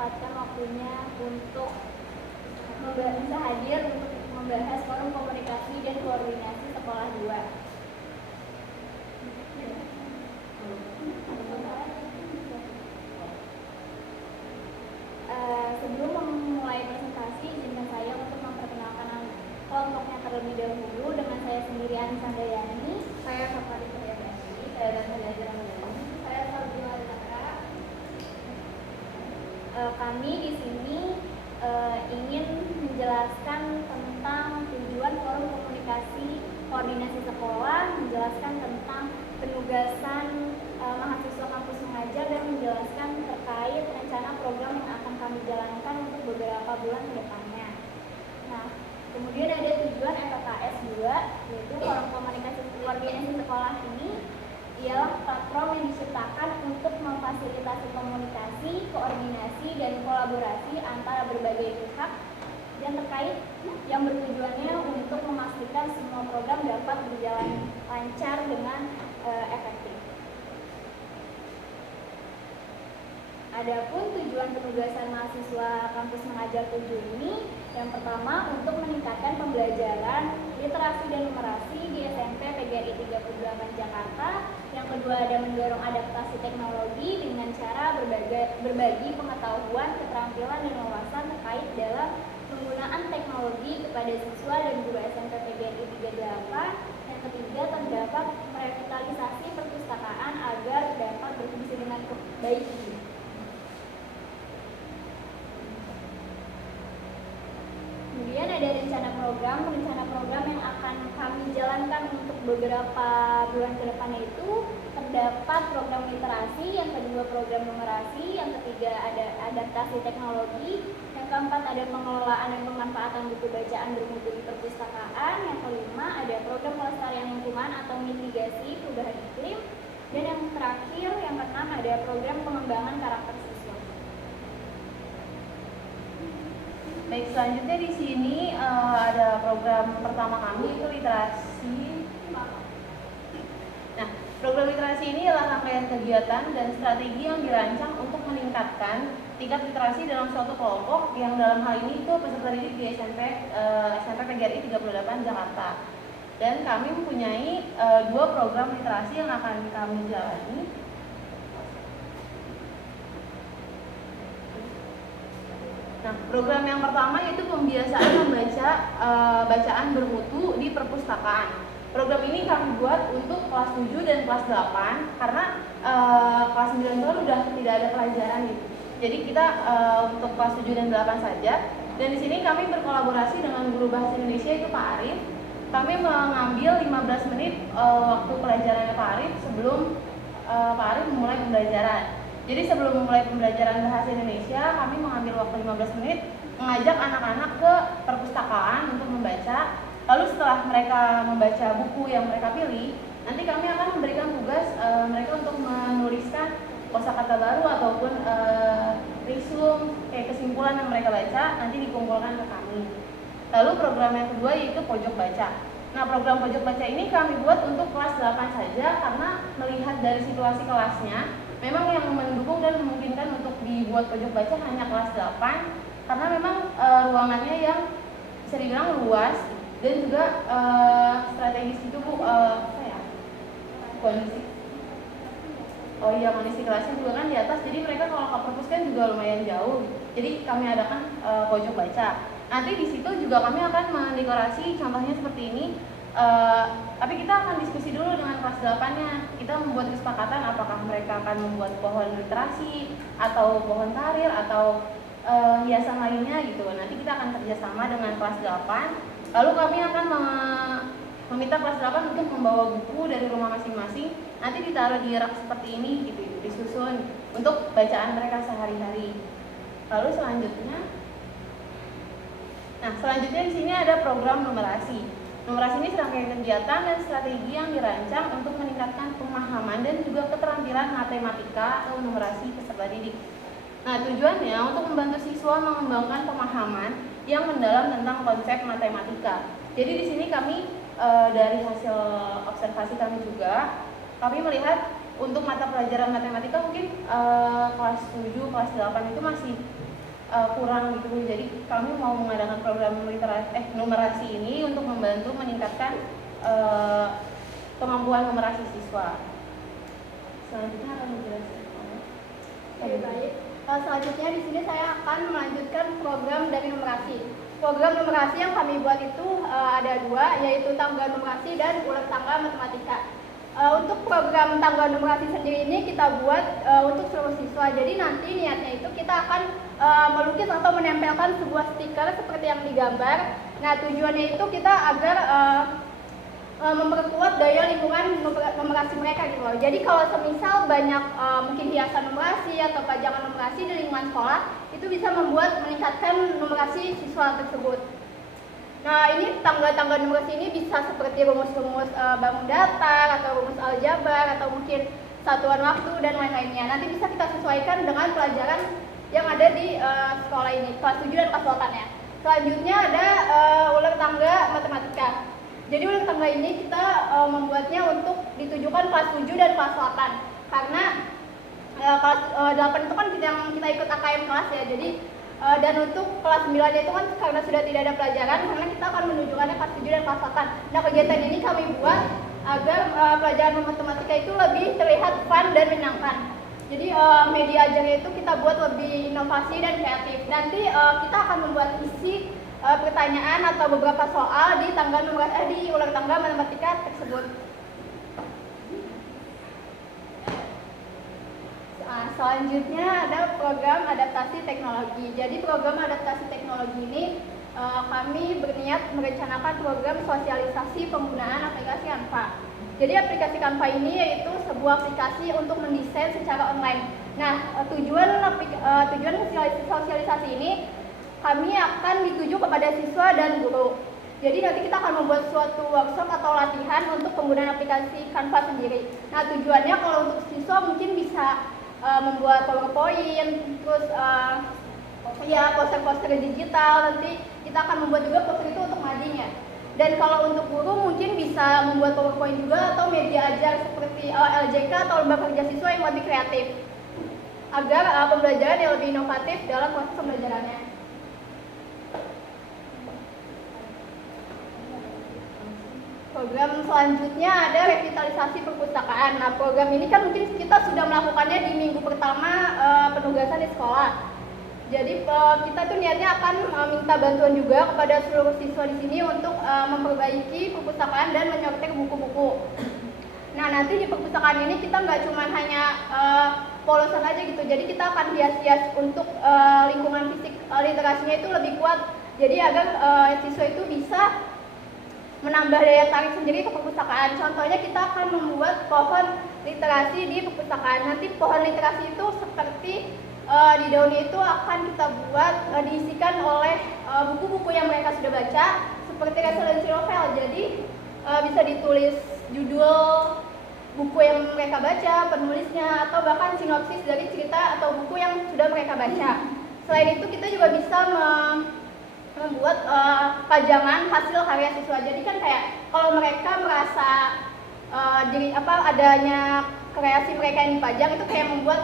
menyempatkan waktunya untuk bisa hadir untuk membahas forum komunikasi dan koordinasi sekolah 2. Sebelum memulai presentasi, izinkan saya untuk memperkenalkan kelompoknya terlebih dahulu. Dengan saya sendiri, Anissa Handayani, saya Safari Suryabasi, saya Dana Handayani, saya Fabiola Zahra. Kami di sini ingin menjelaskan tentang tujuan forum komunikasi koordinasi sekolah, menjelaskan tentang penugasan mahasiswa kampus mengajar, dan menjelaskan terkait rencana program yang akan kami jalankan untuk beberapa bulan ke depannya. Nah, kemudian ada tujuan FKKS 2, yaitu forum komunikasi koordinasi sekolah ini ialah platform yang diciptakan untuk memfasilitasi komunikasi, koordinasi, dan kolaborasi antara berbagai pihak dan terkait yang bertujuannya untuk memastikan semua program dapat berjalan lancar dengan efektif. Adapun tujuan penugasan mahasiswa kampus mengajar 7 ini, yang pertama untuk meningkatkan pembelajaran literasi dan numerasi di SMP PGRI 38 Jakarta. Yang kedua ada mendorong adaptasi teknologi dengan cara berbagi pengetahuan, keterampilan, dan wawasan terkait dalam penggunaan teknologi kepada siswa dan guru SMP PGRI 38. Yang ketiga terdapat revitalisasi perpustakaan agar dapat berfungsi dengan baik. Kemudian ada rencana program yang akan kami jalankan untuk beberapa bulan ke depannya itu terdapat program literasi, yang kedua program numerasi, yang ketiga ada adaptasi teknologi, yang keempat ada pengelolaan dan pemanfaatan buku bacaan bermutu di perpustakaan, yang kelima ada program pelestarian lingkungan atau mitigasi perubahan iklim, dan yang terakhir yang keenam ada program pengembangan karakter siswa. Baik, selanjutnya di sini ada program pertama kami, itu literasi. Nah, program literasi ini adalah rangkaian kegiatan dan strategi yang dirancang untuk meningkatkan tingkat literasi dalam suatu kelompok, yang dalam hal ini itu peserta didik di SMP PGRI 38 Jakarta. Dan kami mempunyai 2 program literasi yang akan kami jalani. Nah, program yang pertama yaitu pembiasaan membaca bacaan bermutu di perpustakaan. Program ini kami buat untuk kelas 7 dan kelas 8 karena kelas 9 itu udah tidak ada pelajaran gitu. Jadi kita untuk kelas 7 dan 8 saja. Dan di sini kami berkolaborasi dengan guru bahasa Indonesia itu Pak Arif. Kami mengambil 15 menit waktu pelajarannya Pak Arif sebelum Pak Arif memulai pembelajaran. Jadi sebelum memulai pembelajaran bahasa Indonesia, kami mengambil waktu 15 menit mengajak anak-anak ke perpustakaan untuk membaca. Lalu setelah mereka membaca buku yang mereka pilih, nanti kami akan memberikan tugas mereka untuk menuliskan kosakata baru ataupun resume kayak kesimpulan yang mereka baca, nanti dikumpulkan ke kami. Lalu program yang kedua yaitu pojok baca. Nah, program pojok baca ini kami buat untuk kelas 8 saja karena melihat dari situasi kelasnya, memang yang mendukung dan memungkinkan untuk dibuat pojok baca hanya kelas 8 karena memang ruangannya yang bisa dibilang luas dan juga strategis itu Bu, kondisi. Oh iya, kondisi kelasnya juga kan di atas, jadi mereka kalau ke perpus kan juga lumayan jauh. Jadi kami adakan pojok baca. Nanti di situ juga kami akan mendekorasi contohnya seperti ini. Tapi kita akan diskusi dulu dengan kelas 8-nya. Kita membuat kesepakatan apakah mereka akan membuat pohon literasi atau pohon karir atau hiasan lainnya gitu. Nanti kita akan kerjasama dengan kelas 8. Lalu kami akan meminta kelas 8 untuk membawa buku dari rumah masing-masing. Nanti ditaruh di rak seperti ini gitu, disusun untuk bacaan mereka sehari-hari. Lalu selanjutnya di sini ada program numerasi. Numerasi ini serangkaian kegiatan dan strategi yang dirancang untuk meningkatkan pemahaman dan juga keterampilan matematika atau numerasi peserta didik. Nah, tujuannya untuk membantu siswa mengembangkan pemahaman yang mendalam tentang konsep matematika. Jadi di sini kami dari hasil observasi kami juga, kami melihat untuk mata pelajaran matematika mungkin kelas 7, kelas 8 itu masih kurang gitu. Jadi kami mau mengadakan program numerasi ini untuk membantu meningkatkan kemampuan numerasi siswa. Selanjutnya akan menjelaskan. Oke, baik. Selanjutnya di sini saya akan melanjutkan program dari numerasi. Program numerasi yang kami buat itu ada dua, yaitu tangga numerasi dan ulet tangga matematika. Untuk program tangga numerasi sendiri ini kita buat untuk seluruh siswa. Jadi nanti niatnya itu kita akan melukis atau menempelkan sebuah stiker seperti yang digambar. Nah, tujuannya itu kita agar memperkuat daya lingkungan numerasi mereka gitu loh. Jadi kalau semisal banyak mungkin hiasan numerasi atau pajangan numerasi di lingkungan sekolah, itu bisa membuat meningkatkan numerasi siswa tersebut. Nah, ini tangga-tangga numerasi ini bisa seperti rumus-rumus bangun datar atau rumus aljabar atau mungkin satuan waktu dan lain-lainnya. Nanti bisa kita sesuaikan dengan pelajaran yang ada di sekolah ini, kelas 7 dan kelas 8 ya. Selanjutnya ada ulet tangga matematika. Jadi ulet tangga ini kita membuatnya untuk ditujukan kelas 7 dan kelas 8. Karena kelas 8 itu kan yang kita ikut AKM kelas ya. Jadi dan untuk kelas 9 itu kan karena sudah tidak ada pelajaran, karena kita akan menunjukkannya kelas 7 dan kelas 8. Nah, kegiatan ini kami buat agar pelajaran matematika itu lebih terlihat fun dan menyenangkan. Jadi media ajarnya itu kita buat lebih inovasi dan kreatif. Nanti kita akan membuat isi pertanyaan atau beberapa soal di tangga di ulet tangga matematika tersebut. Selanjutnya ada program adaptasi teknologi. Jadi program adaptasi teknologi ini kami berniat merencanakan program sosialisasi penggunaan aplikasi Canva. Jadi aplikasi Canva ini yaitu sebuah aplikasi untuk mendesain secara online. Nah, tujuan sosialisasi ini kami akan dituju kepada siswa dan guru. Jadi nanti kita akan membuat suatu workshop atau latihan untuk penggunaan aplikasi Canva sendiri. Nah, tujuannya kalau untuk siswa mungkin bisa membuat PowerPoint, terus poster-poster digital. Nanti kita akan membuat juga poster itu untuk mading ya. Dan kalau untuk guru mungkin bisa membuat PowerPoint juga atau media ajar seperti LJK atau lembaga kerja siswa yang lebih kreatif agar pembelajaran yang lebih inovatif dalam proses pembelajarannya. Program selanjutnya ada revitalisasi perpustakaan. Nah, program ini kan mungkin kita sudah melakukannya di minggu pertama penugasan di sekolah. Jadi kita tuh niatnya akan minta bantuan juga kepada seluruh siswa di sini untuk memperbaiki perpustakaan dan menyortir buku-buku. Nah, nanti di perpustakaan ini kita nggak cuma hanya polosan aja gitu. Jadi kita akan hias-hias untuk lingkungan fisik literasinya itu lebih kuat. Jadi agar siswa itu bisa menambah daya tarik sendiri ke perpustakaan. Contohnya kita akan membuat pohon literasi di perpustakaan. Nanti pohon literasi itu seperti di daunnya itu akan kita buat diisikan oleh buku-buku yang mereka sudah baca seperti referensi novel. Jadi bisa ditulis judul buku yang mereka baca, penulisnya, atau bahkan sinopsis dari cerita atau buku yang sudah mereka baca. Selain itu kita juga bisa membuat pajangan hasil karya siswa. Jadi kan kayak kalau mereka merasa adanya kreasi mereka yang dipajang itu kayak membuat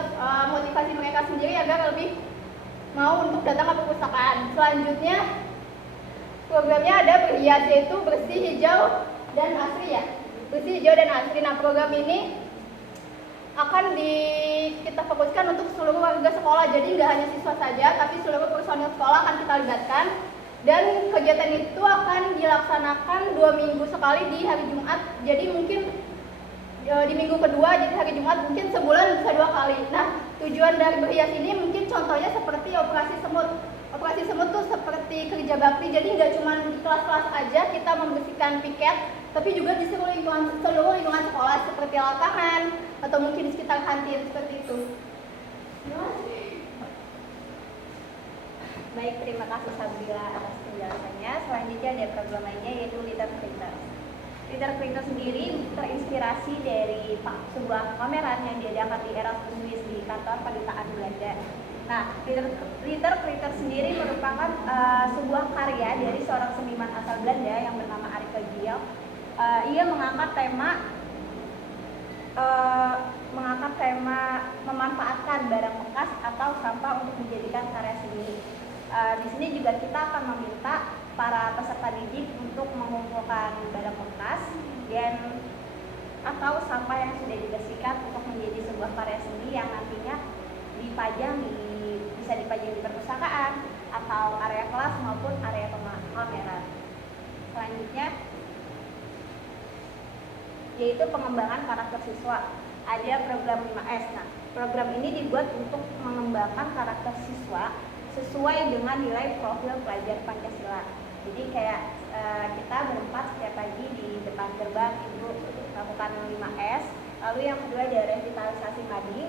motivasi mereka sendiri agar lebih mau untuk datang ke perpustakaan. Selanjutnya programnya ada berhias, yaitu bersih, hijau, dan asri ya. Bersih, hijau, dan asri. Nah, program ini akan kita fokuskan untuk seluruh warga sekolah. Jadi nggak hanya siswa saja, tapi seluruh personil sekolah akan kita libatkan. Dan kegiatan itu akan dilaksanakan 2 minggu sekali di hari Jumat. Jadi mungkin di minggu kedua, jadi hari Jumat, mungkin sebulan bisa 2 kali. Nah, tujuan dari berhias ini mungkin contohnya seperti operasi semut. Operasi semut tuh seperti kerja bakti. Jadi nggak cuma di kelas-kelas aja kita membersihkan piket, tapi juga di seluruh lingkungan sekolah seperti lapangan atau mungkin di sekitar kantin seperti itu. Baik, terima kasih Sabrila atas penjelasannya. Selanjutnya ada program lainnya yaitu Litter Printer. Litter Printer sendiri terinspirasi dari sebuah pameran yang diadakan di Erasmus Swiss di kantor kedutaan Belanda. Nah, Litter Printer sendiri merupakan sebuah karya dari seorang seniman asal Belanda yang bernama Arik Giel. Ia mengangkat tema memanfaatkan barang bekas atau sampah untuk dijadikan karya seni. Di sini juga kita akan meminta para peserta didik untuk mengumpulkan barang bekas dan atau sampah yang sudah dibersihkan untuk menjadi sebuah karya seni yang nantinya bisa dipajang di perpustakaan atau area kelas maupun area pameran. Selanjutnya yaitu pengembangan karakter siswa. Ada program 5S. Nah, program ini dibuat untuk mengembangkan karakter siswa sesuai dengan nilai profil pelajar Pancasila. Jadi kayak kita berempat setiap pagi di depan gerbang ibu melakukan 5S. Lalu yang kedua ada revitalisasi madi.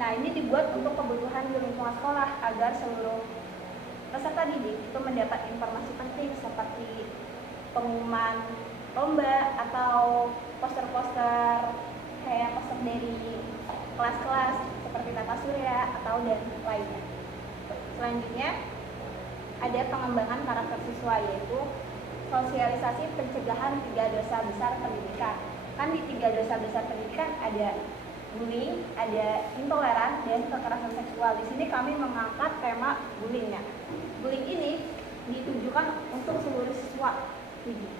Nah, ini dibuat untuk kebutuhan di lingkungan sekolah agar seluruh peserta didik itu mendapat informasi penting seperti pengumuman lomba atau poster-poster kayak poster dari kelas-kelas seperti tata surya atau dan lainnya. Selanjutnya ada pengembangan karakter siswa, yaitu sosialisasi pencegahan 3 dosa besar pendidikan. Kan di 3 dosa besar pendidikan ada bullying, ada intoleran, dan kekerasan seksual. Di sini kami mengangkat tema bullying ya. Bullying ini ditujukan untuk seluruh siswa.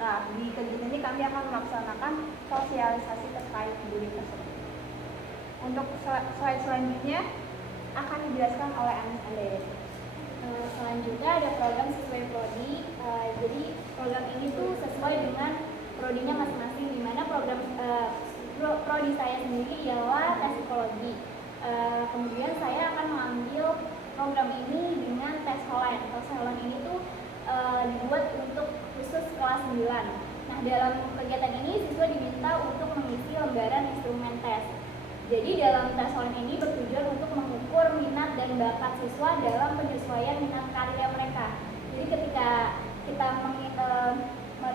Nah, di kegiatan ini kami akan melaksanakan sosialisasi terkait bullying tersebut. Untuk slide selanjutnya akan dijelaskan oleh Anis Andayani. Selanjutnya ada program sesuai prodi. Jadi program ini tuh sesuai dengan prodinya masing-masing, di mana program prodi saya sendiri ialah tes psikologi. Kemudian saya akan mengambil program ini dengan tes Holland. Tes Holland ini tuh dibuat untuk khusus kelas 9. Nah, dalam kegiatan ini siswa diminta untuk mengisi lembaran instrumen tes. Jadi dalam tes Holland ini bertujuan untuk mengukur minat dan bakat siswa dalam penyesuaian minat karya mereka. Jadi ketika kita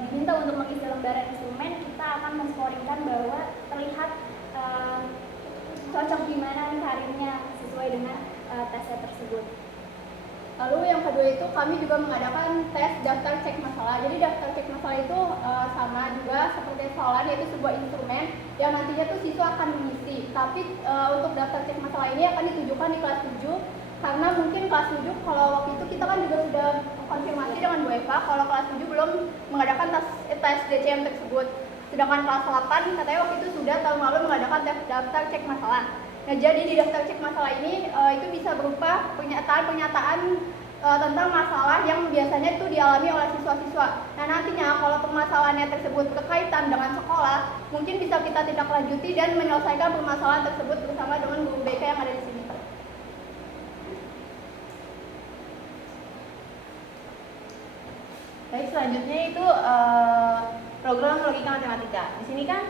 diminta untuk mengisi lembaran instrumen, kita akan menskoringkan bahwa terlihat cocok gimana nih karirnya sesuai dengan tesnya tersebut. Lalu yang kedua itu kami juga mengadakan tes daftar cek masalah. Jadi daftar cek masalah itu sama juga seperti soalan, yaitu sebuah instrumen yang nantinya tuh siswa akan mengisi. Tapi untuk daftar cek masalah ini akan ditujukan di kelas 7 karena mungkin kelas 7 kalau waktu itu kita kan juga sudah konfirmasi dengan Bu Eva kalau kelas 7 belum mengadakan tes DCM tersebut. Sedangkan kelas 8 katanya waktu itu sudah tahun lalu mengadakan tes daftar cek masalah. Nah, jadi di daftar cek masalah ini itu bisa berupa pernyataan tentang masalah yang biasanya itu dialami oleh siswa-siswa. Nah, nantinya kalau permasalahannya tersebut berkaitan dengan sekolah, mungkin bisa kita tindak lanjuti dan menyelesaikan permasalahan tersebut bersama dengan guru BK yang ada di sini. Baik, selanjutnya itu program logika matematika. Di sini kan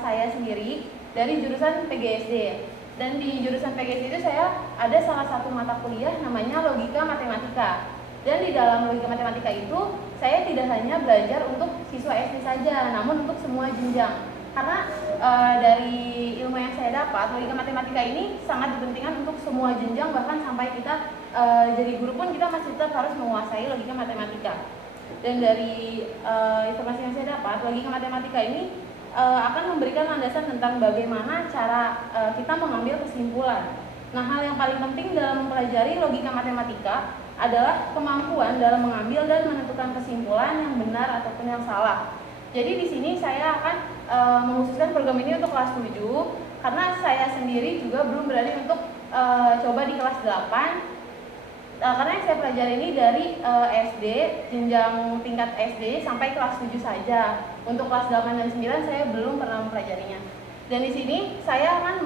saya sendiri dari jurusan PGSD. Dan di jurusan PGSD itu saya ada salah satu mata kuliah namanya logika matematika. Dan di dalam logika matematika itu saya tidak hanya belajar untuk siswa SD saja, namun untuk semua jenjang. Karena dari ilmu yang saya dapat, logika matematika ini sangat dipentingkan untuk semua jenjang, bahkan sampai kita jadi guru pun kita masih tetap harus menguasai logika matematika. Dan dari informasi yang saya dapat, logika matematika ini akan memberikan landasan tentang bagaimana cara kita mengambil kesimpulan. Nah, hal yang paling penting dalam mempelajari logika matematika adalah kemampuan dalam mengambil dan menentukan kesimpulan yang benar ataupun yang salah. Jadi di sini saya akan mengkhususkan program ini untuk kelas 7 karena saya sendiri juga belum berani untuk coba di kelas 8. Karena yang saya pelajari ini dari SD, jenjang tingkat SD sampai kelas 7 saja. Untuk kelas 8 dan 9 saya belum pernah mempelajarinya. Dan di sini saya akan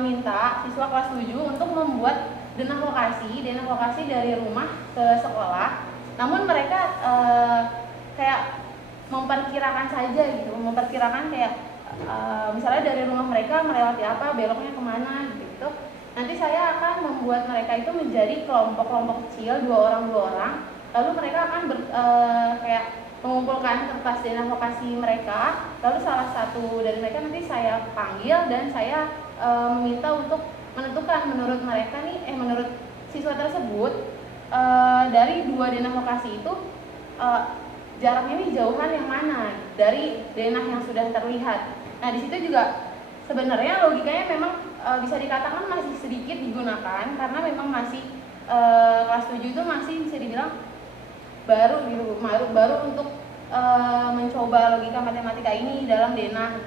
meminta siswa kelas 7 untuk membuat denah lokasi dari rumah ke sekolah. Namun mereka kayak memperkirakan saja gitu, kayak misalnya dari rumah mereka melewati apa, beloknya kemana gitu. Nanti saya akan membuat mereka itu menjadi kelompok-kelompok kecil, 2 orang, lalu mereka akan kayak mengumpulkan kertas denah lokasi mereka, lalu salah satu dari mereka nanti saya panggil dan saya meminta untuk menentukan menurut mereka nih, menurut siswa tersebut dari 2 denah lokasi itu jaraknya nih jauhan yang mana dari denah yang sudah terlihat. Nah, di situ juga sebenarnya logikanya memang bisa dikatakan masih sedikit digunakan karena memang masih kelas kelas 7 itu masih bisa dibilang baru gitu, baru untuk mencoba logika matematika ini dalam denah.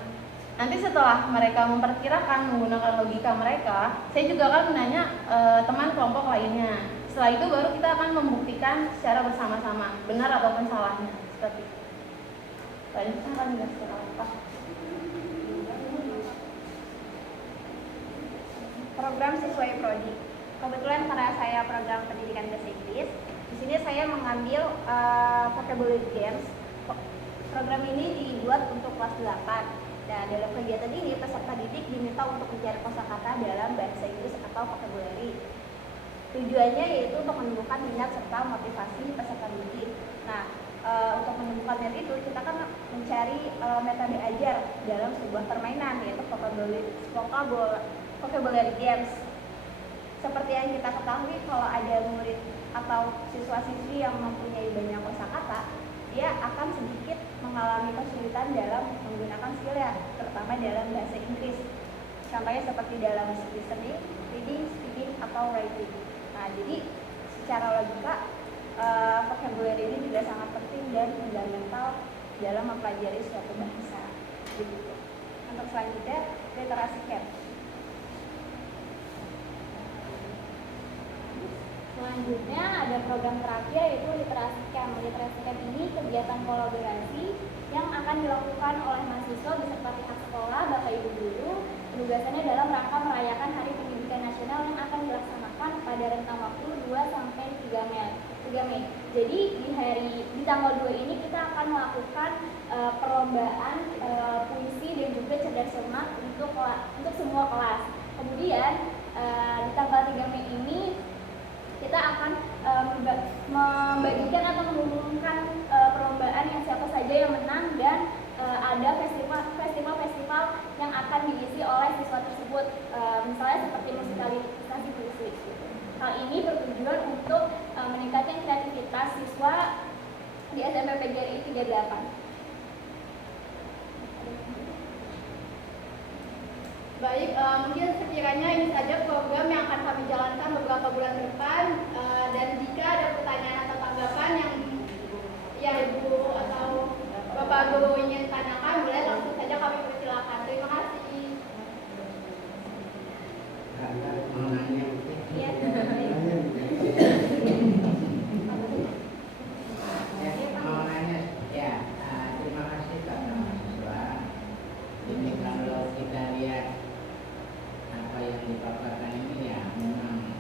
Nanti setelah mereka memperkirakan menggunakan logika mereka, saya juga akan menanya teman kelompok lainnya. Setelah itu baru kita akan membuktikan secara bersama-sama benar ataupun salahnya, seperti itu. Selanjutnya akan dijelaskan apa? Program sesuai prodi. Kebetulan karena saya program pendidikan bahasa Inggris, di sini saya mengambil vocabulary games. Program ini dibuat untuk kelas 8. Nah, dalam kegiatan ini peserta didik diminta untuk mencari kosakata dalam bahasa Inggris atau vocabulary. Tujuannya yaitu untuk menumbuhkan minat serta motivasi peserta didik. Nah, untuk menemukan minat itu kita kan mencari metode ajar dalam sebuah permainan, yaitu vocabulary games. Seperti yang kita ketahui, kalau ada murid atau siswa-siswi yang mempunyai banyak kosakata, dia akan sedikit mengalami kesulitan dalam menggunakan skillnya, terutama dalam bahasa Inggris. Contohnya seperti dalam listening, reading, speaking, atau writing. Nah, jadi secara logika vocabulary ini juga sangat penting dan fundamental dalam mempelajari suatu bahasa. Begitu. Untuk selanjutnya, literasi camp. Selanjutnya ada program terakhir yaitu literasi camp. Literasi camp ini kegiatan kolaborasi yang akan dilakukan oleh mahasiswa beserta pihak sekolah, bapak ibu guru. Penugasannya dalam rangka merayakan Hari Pendidikan Nasional yang akan dilaksanakan pada rentang waktu 2 sampai 3 Mei. Jadi di tanggal 2 ini kita akan melakukan perlombaan puisi dan juga cerdas cermat untuk semua kelas. Kemudian di tanggal 3 Mei ini kita akan membagikan atau mengumumkan perlombaan yang siapa saja yang menang, dan ada festival yang akan diisi oleh siswa tersebut, misalnya seperti musikalisasi puisi. Hal ini bertujuan untuk meningkatkan kreativitas siswa di SMP PGRI 38. Baik, mungkin sekiranya ini saja program yang akan kami jalankan beberapa bulan ke depan. Dan jika ada pertanyaan atau tanggapan yang Ibu atau Bapak Guru ingin tanyakan, boleh langsung saja kami persilakan. Terima kasih. Mau nanya? Iya. Mau nanya? Ya, terima kasih Kak mahasiswa. Ini kalau kita lihat apa yang dipaparkan ini ya memang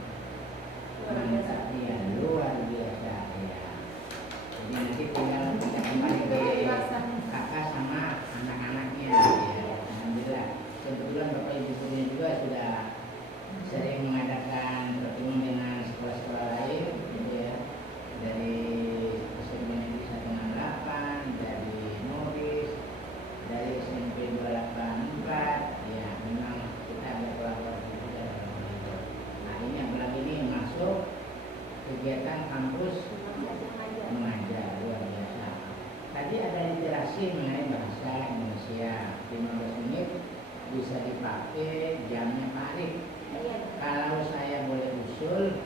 mantap ya, luar biasa ya. Jadi nanti tinggal kita kembali ke kakak sama anak-anaknya ya. Alhamdulillah. Kebetulan Bapak Ibu gurunya juga sudah sering mengadakan pertemuan dengan sekolah-sekolah lain gitu ya, dari SMP Negeri 168, dari Moris, dari SMP 284 ya. Memang kita berkolaborasi juga dalam hal itu. Nah, ini apalagi ini masuk kegiatan kampus mengajar, luar biasa. Tadi ada literasi mengenai bahasa Indonesia, 15 menit bisa dipakai jamnya Pak Arif. Kalau saya boleh usul,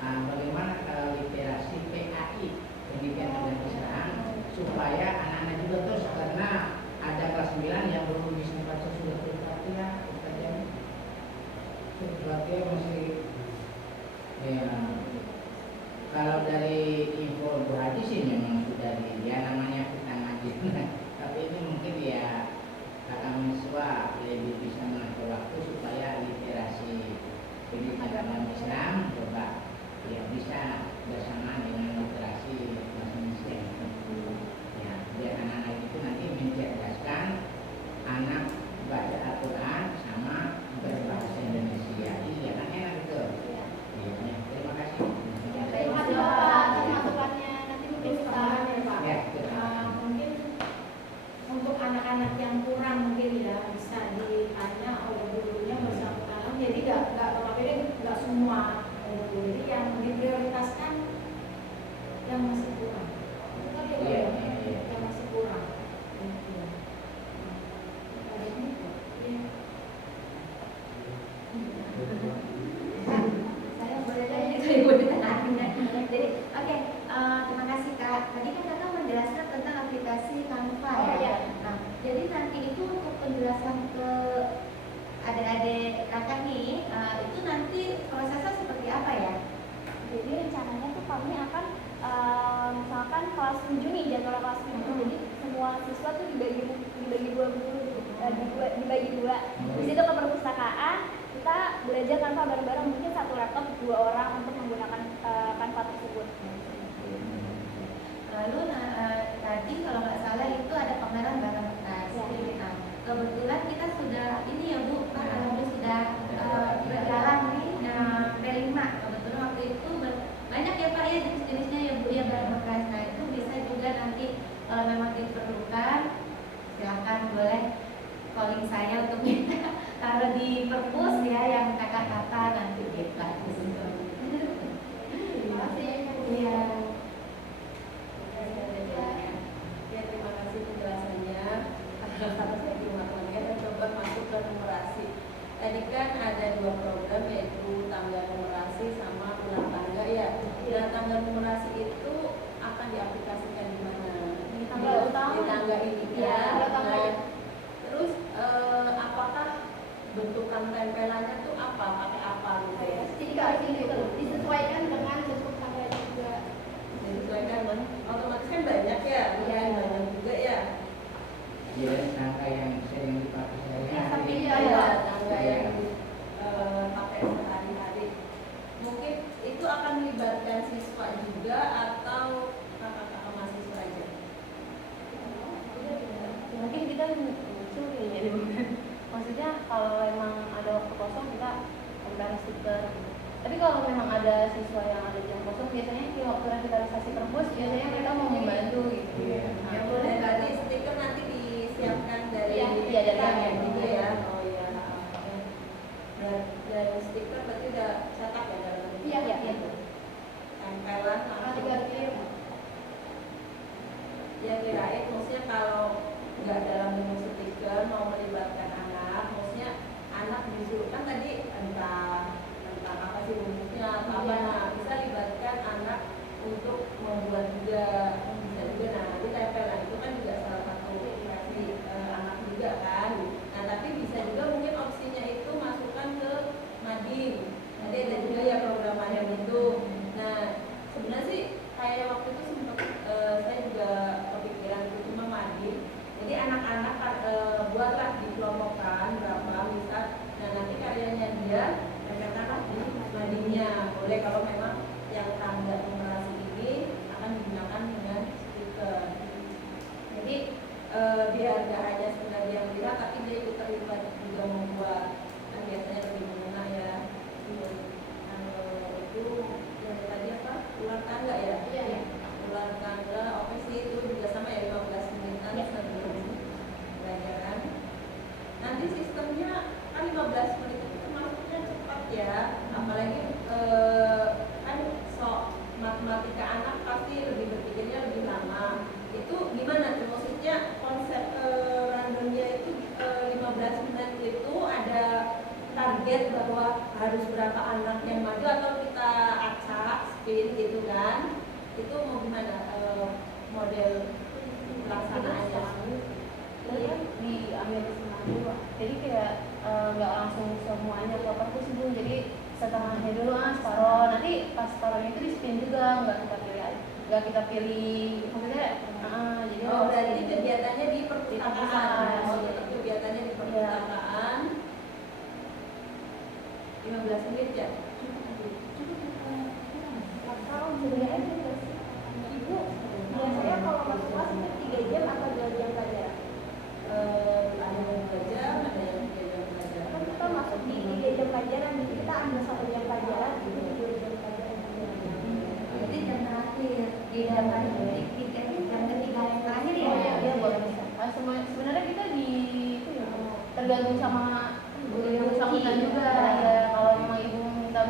bagaimana kalau literasi PAI, pendidikan dan Islam, supaya anak-anak juga terus, karena ada kelas 9 yang belum bisa baca surat Al-Fatihah, surat Al-Fatihah masih ya. Kalau dari info Bu Haji sih memang sudah ya namanya kita ngaji. Tapi ini mungkin ya kakak mahasiswa lebih bisa mengatur waktu supaya literasi pendidikan Islam coba ya bisa bersama dengan literasi bahasa Indonesia. Ya, biar anak-anak itu nanti mencerdaskan anak baca Al-Quran sama berbahasa Indonesia. Iya kan enak itu. Ya, terima kasih. Terima kasih Bapak atas masukannya. Nanti mungkin kita Mungkin untuk anak-anak yang kurang mungkin ya bisa ditanya oleh gurunya bersangkutan. Jadi nggak semua. Jadi yang diprioritaskan rencananya tuh kami akan misalkan kelas 7 nih, jadwal kelas 7. Jadi semua siswa tuh dibagi dua guru, dibagi dua. Di situ ke perpustakaan kita belajar Canva bareng-bareng, mungkin satu laptop 2 orang untuk menggunakan Canva tersebut. Lalu tadi kalau nggak salah itu ada pameran barang bekas. Ya. Nah, kebetulan kita sudah ini ya Bu, Pak, alhamdulillah sudah berjalan nih P5. Kebetulan waktu itu banyak ya Pak ya jenis-jenisnya ya Bu ya barang bekas. Nah itu bisa juga nanti kalau memang diperlukan silakan boleh calling saya untuk minta taruh di perpus ya yang kata-kata nanti kita di situ. Terima kasih. Iya. Ya, terima kasih penjelasannya. Sama saya di rumah teman saya coba masuk ke numerasi. Tadi kan ada 2 program yaitu tangga numerasi sama ulang tangga ya. Dan tangga numerasi itu akan diaplikasikan di mana? Di tangga utama. Di tangga ini Iya, kan. tangga utama. Nah, terus apakah bentukan tempelannya tuh apa? Pakai apa gitu? Jadi kalau ini disesuaikan dengan bentuk tangganya juga. Disesuaikan kan? Otomatis kan banyak ya, lumayan banyak juga ya. Iya, tangga yang sering dipakai sehari-hari. Tapi Iya, ada iya. tangga yang pakai sehari-hari. Mungkin itu akan melibatkan siswa juga atau kakak-kakak mahasiswa aja. Mungkin kita mencuri ya, maksudnya kalau memang ada waktu kosong kita membahas stiker. Tapi kalau memang ada siswa yang ada jam kosong, biasanya di waktu revitalisasi perpus biasanya mereka mau membantu gitu. Iya. Nah, Dan tadi stiker nanti disiapkan dari Iya, dari kami gitu juga ya. Oh iya. Dan stiker berarti udah cetak ya dalam bentuk Iya, iya. tempelan langsung. Ganti. Ya kirain maksudnya kalau nggak dalam bentuk stiker mau melibatkan anak, maksudnya anak disuruh kan tadi entah apa sih rumusnya atau apa, Iya. nah bisa libatkan anak untuk membuat juga, bisa juga. Nah nanti tempelan itu kan juga salah satu kreasi anak juga kan. Nah tapi bisa juga mungkin opsinya itu masukkan ke mading. Nanti ada juga ya program mading itu. Nah sebenarnya sih kayak waktu itu sempat saya juga kepikiran itu cuma mading. Jadi anak-anak buatlah dikelompokkan berapa misal. Nah nanti karyanya dia tempelkanlah di madingnya. Boleh kalau memang yang tangga numerasi ini akan digunakan dengan stiker. Jadi biar nggak hanya sekedar dia melihat, tapi dia ikut terlibat juga membuat. Kan biasanya lebih mengena ya. Itu yang tadi apa? Ulang tangga ya? Iya. Ulang tangga, oke sih itu juga sama ya 15 menitan sebelum pelajaran. Nanti sistemnya kan 15 menit itu termasuknya cepat ya, apalagi kan matematika anak pasti lebih berpikirnya lebih lama. Itu gimana tuh maksudnya konsep randomnya itu 15 menit itu ada target bahwa harus berapa anak yang maju atau kita acak spin gitu kan? Itu mau gimana model pelaksanaannya? Jadi diambil setengah dulu, jadi kayak nggak langsung semuanya ke perpus Bu. Jadi setengahnya dulu separuh, nanti pas separuhnya itu di spin juga, nggak kita pilih maksudnya jadi Oh berarti kegiatannya di perpustakaan. perpustakaan. Oh tetap kegiatannya di perpustakaan. 15 menit ya? Atau sebenarnya Ibu biasanya kalau masuk kelas itu 3 jam atau 2 jam pelajaran? Ada yang 2 jam, ada yang 3 jam pelajaran. Kan kita masuk di 3 jam pelajaran, jadi kita ambil 1 jam pelajaran, itu 2 jam pelajaran. Jadi jam terakhir di dalam jam ketiga yang terakhir ya. Oh iya boleh. Sebenarnya kita tergantung sama guru yang bersangkutan juga. Ya kalau memang ibu minta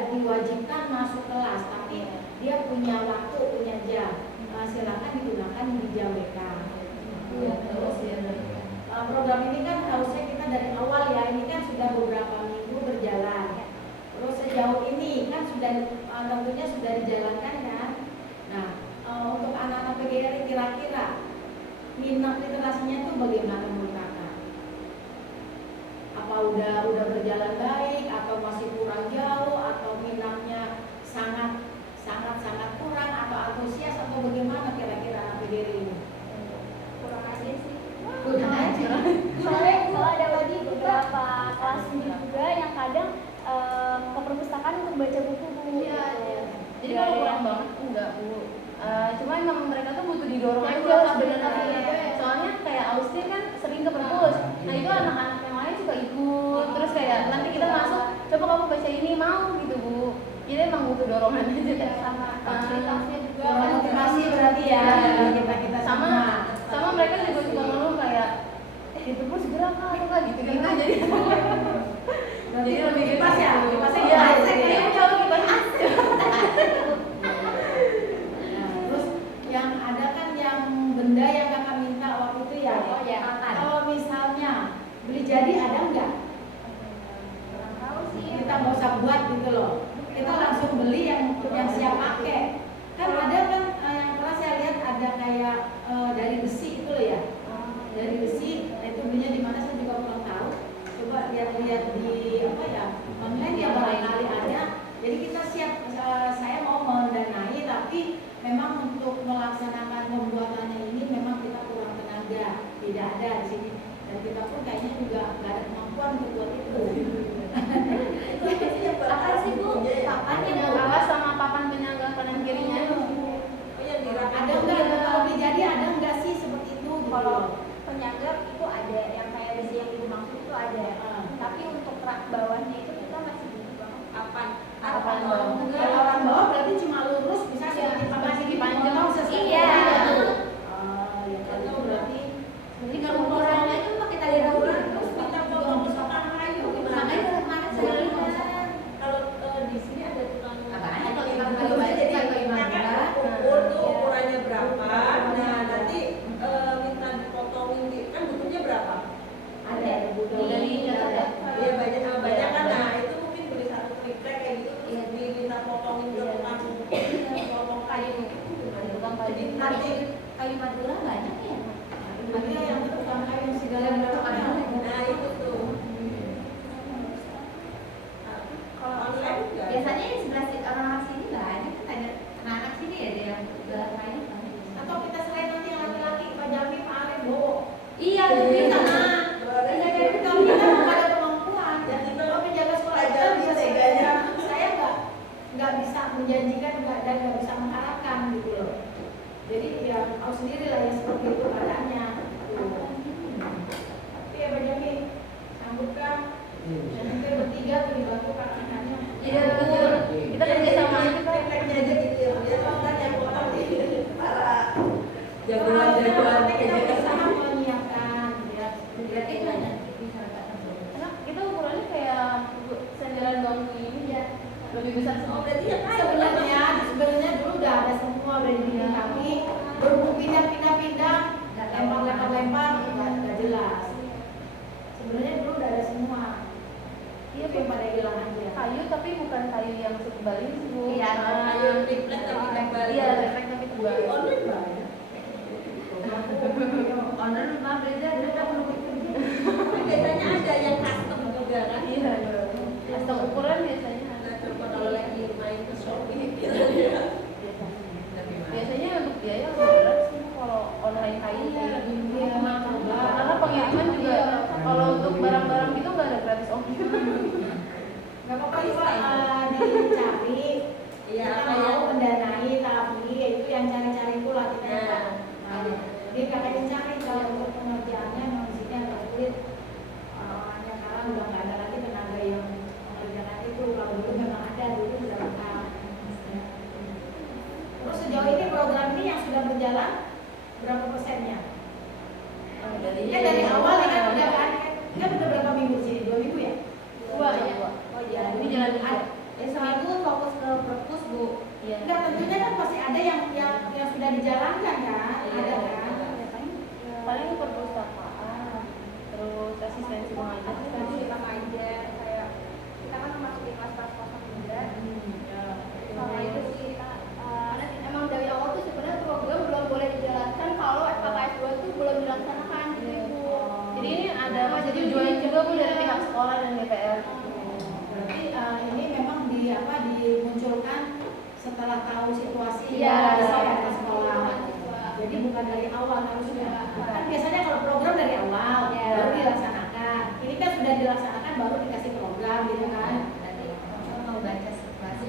tidak diwajibkan masuk kelas, tapi dia punya waktu, punya jam. Silakan digunakan di jam BK. Terus program ini kan harusnya kita dari awal ya, ini kan sudah beberapa minggu berjalan. Terus sejauh ini kan sudah tentunya sudah dijalankan kan. Nah, untuk anak-anak PGRI kira-kira minat literasinya tuh bagaimana menurut kakak? Apa udah berjalan baik atau masih kurang jauh atau minatnya sangat kurang atau antusias atau bagaimana kira-kira anak PGRI ini? Kurang aja sih. Kurang aja. Soalnya ada lagi beberapa kelas juga yang kadang ke perpustakaan untuk baca buku Bu. Iya. Gitu. Jadi kalau kurang banget enggak Bu. Cuma emang mereka tuh butuh didorong Ya, aja sebenarnya. iya. Soalnya kayak Austin kan sering ke perpus. Nah itu anak-anak yang lain suka ikut. Terus kayak nanti kita masuk, coba kamu baca ini mau gitu Bu. Jadi emang butuh dorongan aja kan. Sama fasilitasnya juga. Kurang motivasi berarti ya kita Sama mereka juga suka ngeluh kayak di perpus gerak kah atau nggak gitu gitu. Jadi lebih kipas ya, kipasnya iya, kipas ya. iya, coba kipas asik. Nah, terus yang ada kan yang benda yang kakak minta waktu itu ya. Oh, ya. Kalau misalnya beli jadi ada nggak? Kurang tahu sih. Kita nggak usah buat gitu loh. Kita langsung beli yang siap pakai. Kan ada kan yang pernah saya lihat ada kayak dari besi itu loh ya. Dari besi, nah itu belinya di mana saya juga kurang tahu. Coba lihat-lihat di apa ya online ya barangkali ada. Jadi kita siap. Saya mau mendanai tapi memang untuk melaksanakan pembuatannya ini memang kita kurang tenaga, tidak ada di sini. Dan kita pun kayaknya juga nggak ada kemampuan untuk buat itu. Apa sih Bu? Papannya Bu? Alas sama papan penyangga kanan kirinya. Ada nggak kalau beli jadi ada nggak sih seperti itu? Kalau penyangga itu ada, yang kayak besi yang ibu maksud itu ada. Tapi untuk rak bawahnya itu kita masih butuh banget. Papan bawah. Kalau orang bawah berarti cuma lurus bisa seperti papan segi panjang sesuai. Iya. Ya kalau berarti Jadi kalau ukurannya itu pakai tali rambut. terus kita potong misalkan kayu gimana? Makanya kemarin saya lihat. Kalau di sini ada tukang Apaan ya, kalau tukang tukang kayu kayu aja, aja, jadi kayu kita mangga. kan ukur tuh ukurannya berapa, nah nanti minta dipotongin kan butuhnya berapa? Ada Udah dicatat ya? Iya banyak banyak kan, nah itu mungkin beli satu triplek kayak gitu terus diminta potongin ke tukang potong kayu Tukang kayu. jadi nanti Kayu madura banyak ya? ada yang tukang kayu yang segala berapa nah itu tuh kalau online enggak Biasanya di sebelah orang-orang sini banyak kan, ada anak-anak sini ya dia yang jual kayu. atau kita selain nanti yang laki-laki Pak Jami Pak Arif bawa. Iya, mungkin sama. Kalau kita nggak ada kemampuan, Ya, kita kalau menjaga sekolah Pak kita Jami bisa teganya. saya nggak bisa menjanjikan dan nggak bisa mengharapkan gitu loh. Jadi ya tahu sendiri lah ya seperti itu keadaannya. Tapi ya Pak Jami sanggup kan? Nanti bertiga tuh dibantu kakaknya. Iya betul. Kita kerja sama aja Pak. tripleknya aja gitu ya dia kan yang potong di para Jagoan-jagoan jagoan kita bersama menyiapkan ya. Berarti banyak bisa Karena kita ukurannya kayak senderan bambu ini ya. Lebih besar oh semua. berarti ya kayu Sebenarnya dulu udah ada semua udah dibikin tapi berhubung pindah-pindah lempar nggak jelas. Sebenarnya dulu udah ada semua. Iya Tapi pada hilang aja. kayu tapi bukan kayu yang setebal ini sih Bu. Iya, kayu triplek tapi tebal Iya, triplek tapi tebal. online banyak Owner rumah beda ada belum kerja. tapi biasanya ada yang custom juga kan Iya. Custom ukuran biasanya ada. nah coba kalau lagi main ke Shopee kira-kira Biasanya untuk biaya lebih berat sih Bu, kalau online kayu kayak gitu. Karena pengiriman juga kalau untuk barang-barang gitu nggak ada gratis ongkir. Gak apa-apa sih Pak, dicari. iya Kita kayak mau mendanai tapi ya itu yang cari-cari pula kita ya Pak. Nah, dia kakak mencari kalau untuk pengerjaannya memang di sini agak sulit. Orang-orangnya sekarang udah nggak ada lagi tenaga yang mengerjakan itu. Kalau dulu memang ada dulu sudah lengkap. Terus sejauh ini program ini yang sudah berjalan berapa persennya? Dari awal ya kan udah kan? Kan udah berapa minggu sih? 2 minggu ya? 2 ya. Oh iya, Ini jalan seminggu Enggak, tentunya kan pasti ada yang sudah dijalankan kan, ada kan. Paling perpustakaan, terus asistensi mengajar, kita ngajar kayak kita kan masukin kelas-kelas kosong juga. Sama itu sih kita emang dari awal tuh sebenarnya program belum boleh dijalankan kalau SKKS 2 tuh belum dilaksanakan gitu Ibu. Jadi ini ada persetujuan juga Bu dari pihak sekolah dan DPR. Berarti ini memang dimunculkan setelah tahu situasi Iya. di sekolah. Jadi bukan dari awal harusnya. Kan biasanya kalau program dari awal baru dilaksanakan. Ini kan sudah dilaksanakan baru dikasih program gitu kan. Berarti mau baca situasi.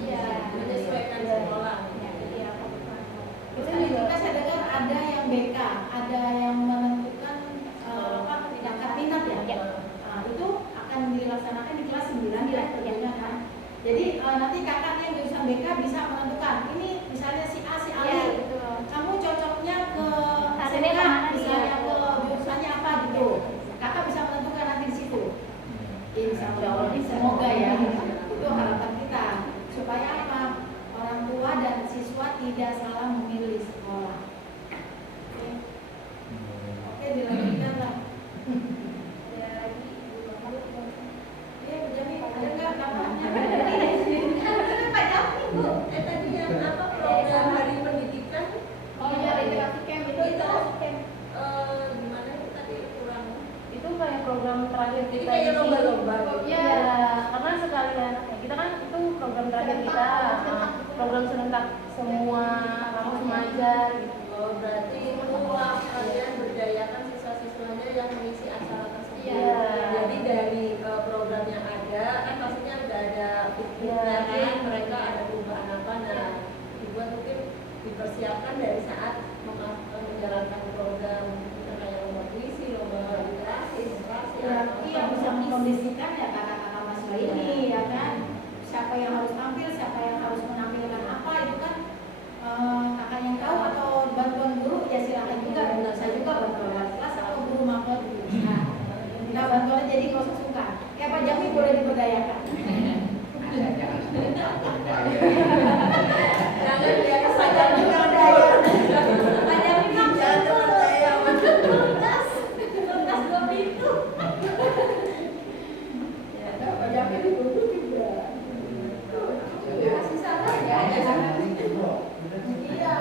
menyesuaikan sekolah. Terus juga saya dengar ada yang BK, ada yang menentukan tingkat minat ya. Nah, itu akan dilaksanakan di kelas 9 ya kan. Jadi nanti kakak yang jurusan BK bisa menentukan ini misalnya si A, si Ali, kamu cocoknya ke Karirnya SMK, kemana nih? misalnya ke jurusannya apa gitu. Kakak bisa menentukan nanti di situ. Insya Allah, semoga ya. Itu harapan kita supaya apa? Orang tua dan siswa tidak salah memilih sekolah. Oke, dilanjutkan lah. Ya, jadi ada nggak kampanye? Pak Jami Bu. Tadi yang apa program hari pendidikan? Oh iya, literasi camp itu literasi camp. Gimana itu tadi kurang? Itu kayak program terakhir Jadi kita. kayak di sini. lomba-lomba. Iya, karena sekalian kita kan itu program terakhir kita, program serentak semua kampus mengajar gitu. Oh, berarti itu kalian berdayakan siswa-siswanya yang mengisi acara tersebut. Iya. Jadi dari program yang ada kan pastinya udah ada pikirnya kan, mereka ada perubahan apa, nah dibuat mungkin dipersiapkan dari saat menjalankan program kita kayak lomba puisi, lomba literasi, literasi. Berarti yang bisa mengkondisikan ya kakak-kakak mahasiswa ini ya kan. Siapa yang harus tampil, siapa yang harus menampilkan apa itu kan kakak yang tahu atau bantuan guru ya silakan juga, bisa juga bantuan wali kelas atau guru mapel gitu. Nah, kita bantuan jadi nggak usah suka. Ya Pak Jami boleh diberdayakan. Asal jangan sampai takut daya. Jangan dia Saja berdaya. Pak Jami kan jangan berdaya. tuntas 2 pintu. Pak Jami dulu juga. Kasih saran ya. Iya.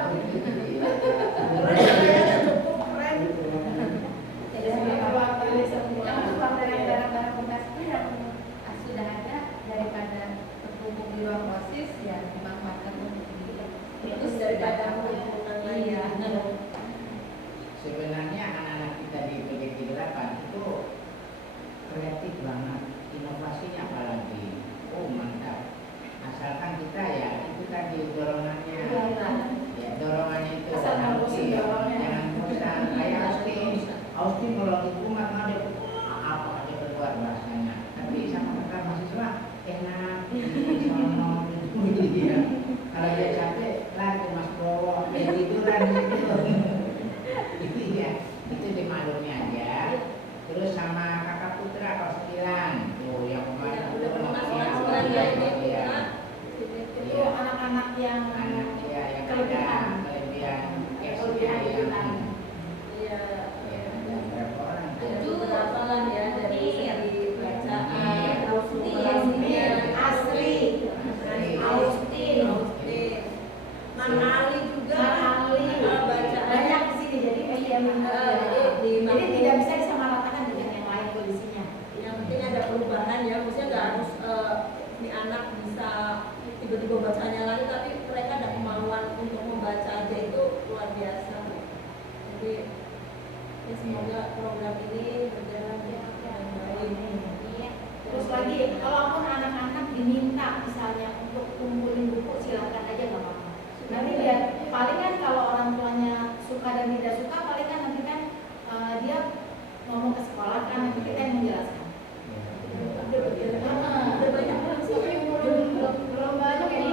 Jadi Mewakili semua. yang barang-barang bekas itu yang sudah ada daripada terkumpul di ruang OSIS ya dimanfaatkan untuk ini. Terus daripada menggunakan lagi. Iya. Sebenarnya anak-anak kita di PJJ 8 itu kreatif banget, inovasinya apalagi, oh mantap. Asalkan kita ya itu tadi dorongannya, ya dorongannya itu Asal nggak bosan nanti, dorongnya. jangan bosan. Kayak Austin kalau itu nggak ada apa aja keluar bahasanya, tapi sama kakak mahasiswa enak, sono itu dia. Kalau dia capek, lagi mas bawa tiduran gitu. Itu ya, itu di malunya aja. Terus sama kakak Putra kelas 9 tuh yang kemarin Udah pernah masih kelas awal 9 ya, ini ya. Itu anak-anak yang Anak dia yang ada kelebihan. kelebihan Kelebihan kejutan. Iya. ya ada berapa orang tuh? Ada beberapa lah ya dari segi bacaan, Asri, Austin, Man Ali juga Ali, bacaan. banyak di sini jadi jadi tidak bisa disamaratakan dengan yang lain kondisinya. Yang penting ada perubahan ya, maksudnya nggak harus ini anak bisa tiba-tiba bacanya lagi, tapi mereka ada kemauan untuk membaca aja itu luar biasa. Jadi ya semoga program ini berjalan dengan baik. Terus lagi, kalaupun anak-anak diminta misalnya untuk kumpulin buku silakan aja nggak apa-apa. Nanti lihat, paling kan kalau orang tuanya suka dan tidak suka, paling kan nanti kan dia ngomong ke sekolah kan nanti kita yang menjelaskan. Udah banyak belum sih? Belum banyak ini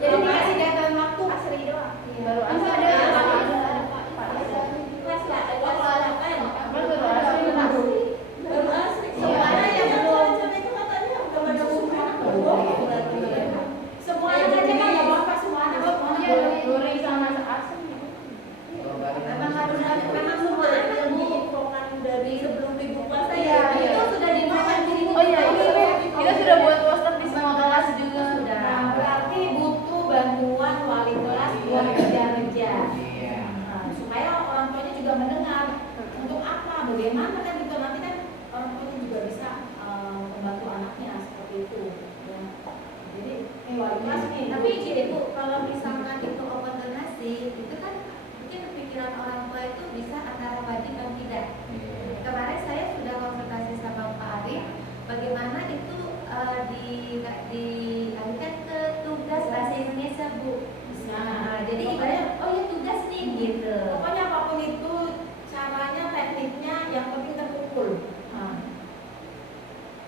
Jadi dikasih deadline waktu. Asri doang. Baru Ada asal ada ya. Kelas lah, kelas 8. Baru asal. Baru asli. Semuanya yang Yang belum. itu katanya udah pada semua. Semuanya aja kan nih wali kelas nih. Tapi gini Bu, kalau misalkan itu open donasi, itu kan mungkin pikiran orang tua itu bisa antara wajib dan tidak. Kemarin saya sudah konsultasi sama Pak Arif, bagaimana itu dialihkan ke tugas bahasa Indonesia Bu. Nah, jadi ibaratnya, oh ya tugas nih gitu. Pokoknya apapun itu caranya, tekniknya, yang penting terkumpul. Nah,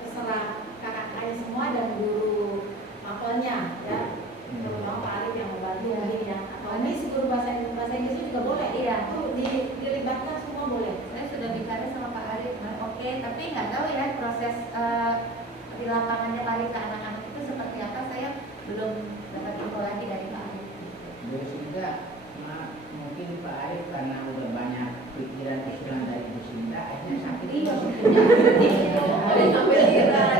terserah kakak-kakaknya semua dan guru mapelnya ya. Terutama Pak Arif yang membantu mungkin yang atau ini si guru bahasa Inggris juga boleh. Iya. Itu dilibatkan semua boleh. Saya sudah bicara sama Pak Arif, oke, tapi nggak tahu ya proses di lapangannya Pak Arif ke anak-anak itu seperti apa, saya belum dapat info lagi dari Pak Arif. Bu Sinta, mungkin Pak Arif karena udah banyak pikiran usulan dari Bu Sinta, akhirnya sakit. Iya, Ada pikiran.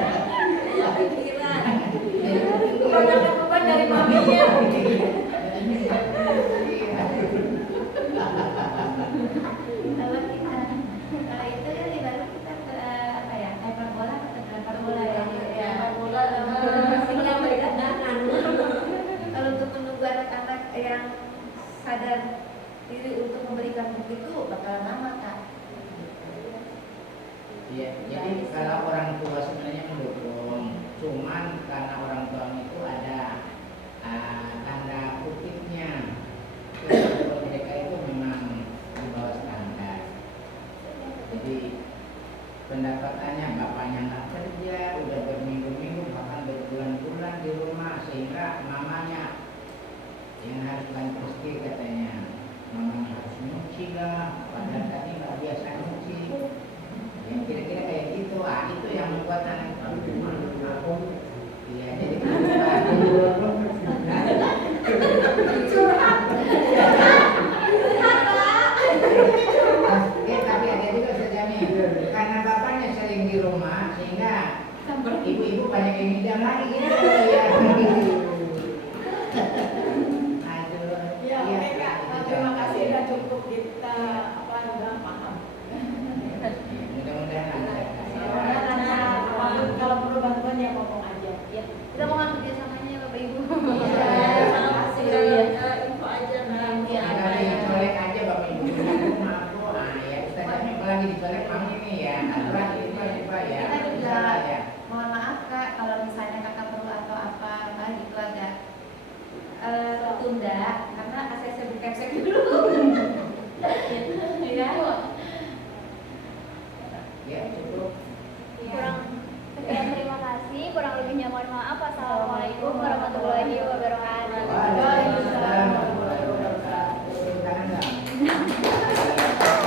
Iya, pikiran. Kebanyakan beban dari maminya. kalau itu ya baru kita ke apa ya, lempar bola atau lempar bola ya, lempar bola sehingga mereka dangan. Kalau untuk menunggu anak-anak yang sadar diri untuk memberikan buku itu bakal lama Kak. Iya, jadi kalau orang tua sebenarnya mendukung, cuman karena orang tua itu ada tanda kutipnya, kalau mereka itu memang di bawah standar. Jadi pendapatannya bapaknya nggak kerja, udah berminggu-minggu bahkan berbulan-bulan di rumah, sehingga mamanya yang harus bantu meski katanya, mama harus nyuci lah, padahal tadi nggak biasa nyuci. Yang kira-kira kayak gitu, itu yang membuat anak itu iya, jadi tapi ada juga sejami karena bapaknya sering di rumah sehingga ibu-ibu banyak yang ngidam lagi gitu ya. Ya, oke Kak. Terima kasih sudah cukup kita udah paham. Mudah-mudahan Apapun kalau perlu bantuan ya ngomong aja. Ya, kita mohon kerjasamanya Bapak Ibu. Terima kasih. Info aja kan. Iya. kalau dicolek aja bapak ibu maaf bu, ya Ustaz kami lagi dicolek mami nih ya, aturan ini pak ya. Kita juga Salah ya. mohon maaf Kak kalau misalnya Kakak perlu atau apa gitu agak tertunda karena ACC bukan dulu.